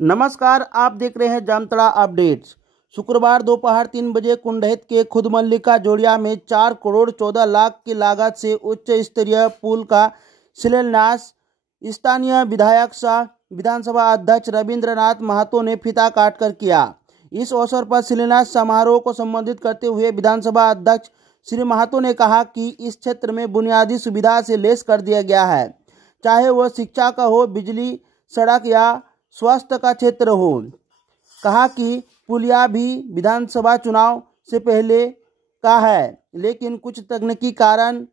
नमस्कार, आप देख रहे हैं जामताड़ा अपडेट्स। शुक्रवार दोपहर 3 बजे कुंडहित के खुद मल्लिका जोड़िया में 4 करोड़ 14 लाख की लागत से उच्च स्तरीय पुल का शिलान्यास स्थानीय विधायक सह विधानसभा अध्यक्ष रविंद्रनाथ महतो ने फीता काटकर किया। इस अवसर पर शिलान्यास समारोह को संबोधित करते हुए विधानसभा अध्यक्ष श्री महतो ने कहा कि इस क्षेत्र में बुनियादी सुविधा से लैस कर दिया गया है, चाहे वह शिक्षा का हो, बिजली, सड़क या स्वास्थ्य का क्षेत्र हो। कहा कि पुलिया भी विधानसभा चुनाव से पहले का है, लेकिन कुछ तकनीकी कारण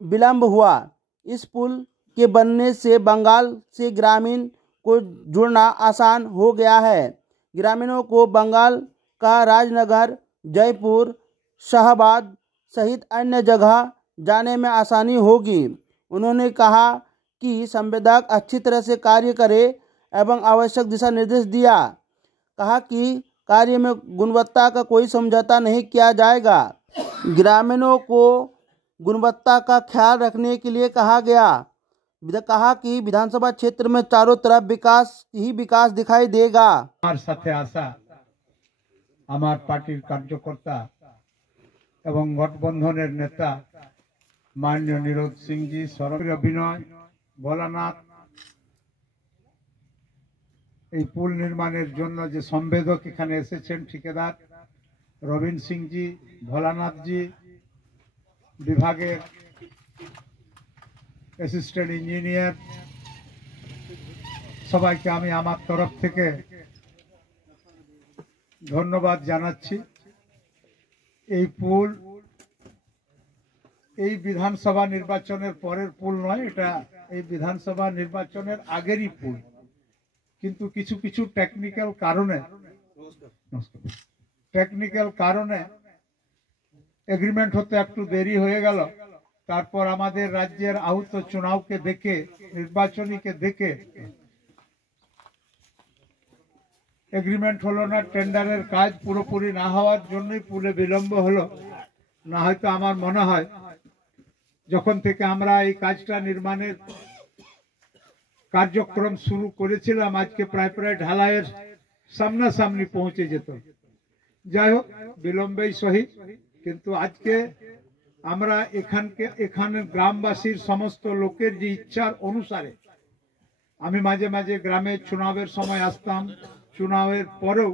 विलंब हुआ। इस पुल के बनने से बंगाल से ग्रामीण को जुड़ना आसान हो गया है। ग्रामीणों को बंगाल का राजनगर, जयपुर, शाहबाद सहित अन्य जगह जाने में आसानी होगी। उन्होंने कहा कि संवेदक अच्छी तरह से कार्य करे एवं आवश्यक दिशा निर्देश दिया। कहा कि कार्य में गुणवत्ता का कोई समझौता नहीं किया जाएगा। ग्रामीणों को गुणवत्ता का ख्याल रखने के लिए कहा गया। कहा कि विधानसभा क्षेत्र में चारों तरफ विकास ही विकास दिखाई देगा। हमारे साथे आशा हमार पार्टिर कार्यकर्ता एवं गठबंधनेर नेता माननीय निरोध सिंह जी, सौरभ अभिनय, भोलानाथ এই পুল নির্মাণের জন্য যে সংবেদক এখানে এসেছেন, ঠিকাদার রবীন সিং জি, ভোলানাথ জি, বিভাগের অ্যাসিস্ট্যান্ট ইঞ্জিনিয়ার, সবাইকে আমি আমার তরফ থেকে ধন্যবাদ জানাচ্ছি। এই পুল এই বিধানসভা নির্বাচনের পরের পুল নয়, এটা এই বিধানসভা নির্বাচনের আগেরই পুল, কিন্তু কিছু কিছু টেকনিক্যাল কারণে এগ্রিমেন্ট হতে একটু দেরি হয়ে গেল। তারপর আমাদের রাজ্যের আহত চুনাওকে দেখে, নির্বাচনীকে দেখে এগ্রিমেন্ট হলো না। টেন্ডারের কাজ পুরোপুরি না হওয়ার জন্যই পুলে বিলম্ব হলো। না হয়তো আমার মনে হয় যখন থেকে আমরা এই কাজটা নির্মাণের কার্যক্রম শুরু করেছিলাম, আজকে প্রায় প্রায় ঢালাইয়ের সামনাসামনি পৌঁছে যেত। যাই হোক, বিলম্বেই সহি, কিন্তু আজকে আমরা এখানে গ্রামবাসীর সমস্ত লোকের যে ইচ্ছার অনুসারে, আমি মাঝে মাঝে গ্রামে চুনাবের সময় আসতাম, চুনাবের পরেও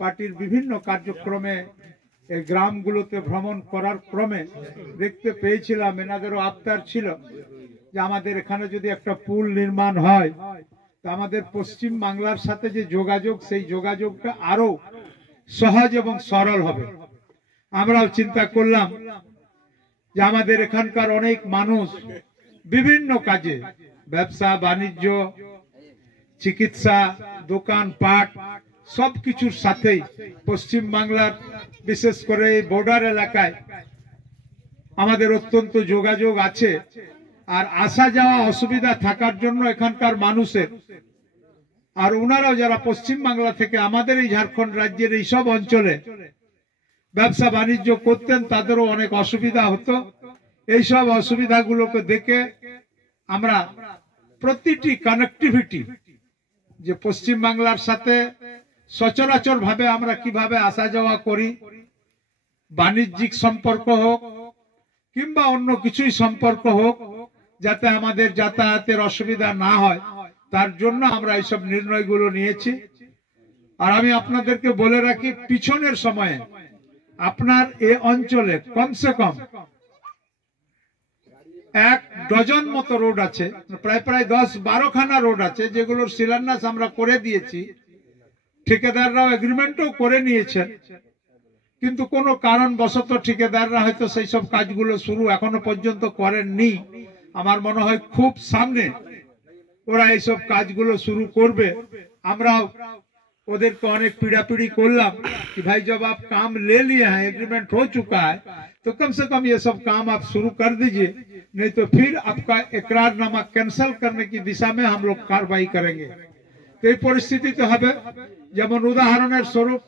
পার্টির বিভিন্ন কার্যক্রমে এই গ্রামগুলোতে ভ্রমণ করার ক্রমে দেখতে পেয়েছিলাম, এনাদেরও আবদার ছিল যে আমাদের এখানে যদি একটা পুল নির্মাণ হয় তা আমাদের পশ্চিম বাংলার সাথে যে যোগাযোগ, সেই যোগাযোগটা আরো সহজ এবং সরল হবে। আমরাও চিন্তা করলাম যে আমাদের এখানকার অনেক মানুষ বিভিন্ন কাজে, ব্যবসা বাণিজ্য, চিকিৎসা, দোকানপাট সবকিছুর সাথেই পশ্চিম বাংলার, বিশেষ করে এই বর্ডার এলাকায় আমাদের অত্যন্ত যোগাযোগ আছে। আর আসা যাওয়া অসুবিধা থাকার জন্য এখানকার মানুষের, আর ওনারাও যারা পশ্চিম বাংলা থেকে আমাদের এই ঝাড়খণ্ড রাজ্যের এই সব অঞ্চলে ব্যবসা বাণিজ্য করতেন, তাদেরও অনেক অসুবিধা হতো। এইসব অসুবিধাগুলোকে দেখে আমরা প্রতিটি কানেক্টিভিটি, যে পশ্চিম বাংলার সাথে সচরাচর ভাবে আমরা কিভাবে আসা যাওয়া করি, বাণিজ্যিক সম্পর্ক হোক কিংবা অন্য কিছুই সম্পর্ক হোক, যাতে আমাদের যাতায়াতের অসুবিধা না হয়, তার জন্য আমরা এইসব নির্ণয়গুলো নিয়েছি। আর আমি আপনাদেরকে বলে রাখি, পিছনের সময়ে আপনার এই অঞ্চলে কমসে কম 1 ডজন মতো রোড আছে, প্রায় প্রায় 10-12 খানা রোড আছে, যেগুলোর শিলান্যাস আমরা করে দিয়েছি। ঠিকাদাররাও এগ্রিমেন্টও করে নিয়েছেন, কিন্তু কোনো কারণবশত ঠিকাদাররা হয়তো সেই সব কাজগুলো শুরু এখনো পর্যন্ত করেননি। আমার মনে হয় খুব সামনে ওরা এইসব কাজগুলো শুরু করবে। আমরাও ওদেরকে অনেক पीड़ापीड़ी করলাম कि भाई जब आप काम ले लिए हैं, एग्रीमेंट हो चुका है, तो कम से कम ये सब काम आप शुरू कर दीजिए, नहीं तो फिर आपका इकरारनामा कैंसिल करने की दिशा में हम लोग कार्रवाई करेंगे। तो এই পরিস্থিতিতে হবে, যেমন উদাহরণের স্বরূপ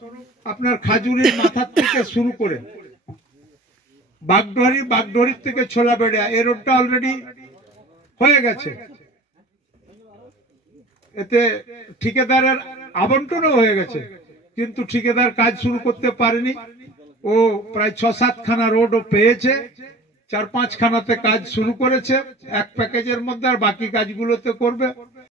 আপনার খাজুরির মাথা থেকে শুরু করে বাগডোহরি থেকে ছোলাবেড়িয়া এই রোডটা অলরেডি হয়ে গেছে। এতে ঠিকাদারের আবন্টনও হয়ে গেছে, কিন্তু ঠিকাদার কাজ শুরু করতে পারেনি। ও প্রায় 6-7 খানা রোডও পেয়েছে, 4-5 খানাতে কাজ শুরু করেছে এক প্যাকেজের মধ্যে, আর বাকি কাজগুলোতে করবে।